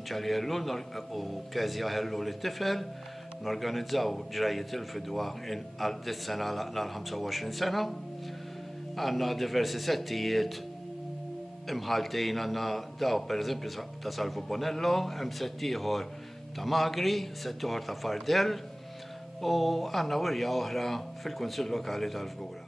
Inċali Hellu u Kezja Hellu l-tifel, norganizzaw ġrajiet il-fidwa għal dis-sena laqna l-25 sena. Għanna diversi settijiet imħaltin għanna daw per eżempju ta' Salvo Bonello, hemm settiħor ta' Magri, settiħor ta' Fardell u għanna wirja oħra fil-Kunsill Lokali tal-Fgura.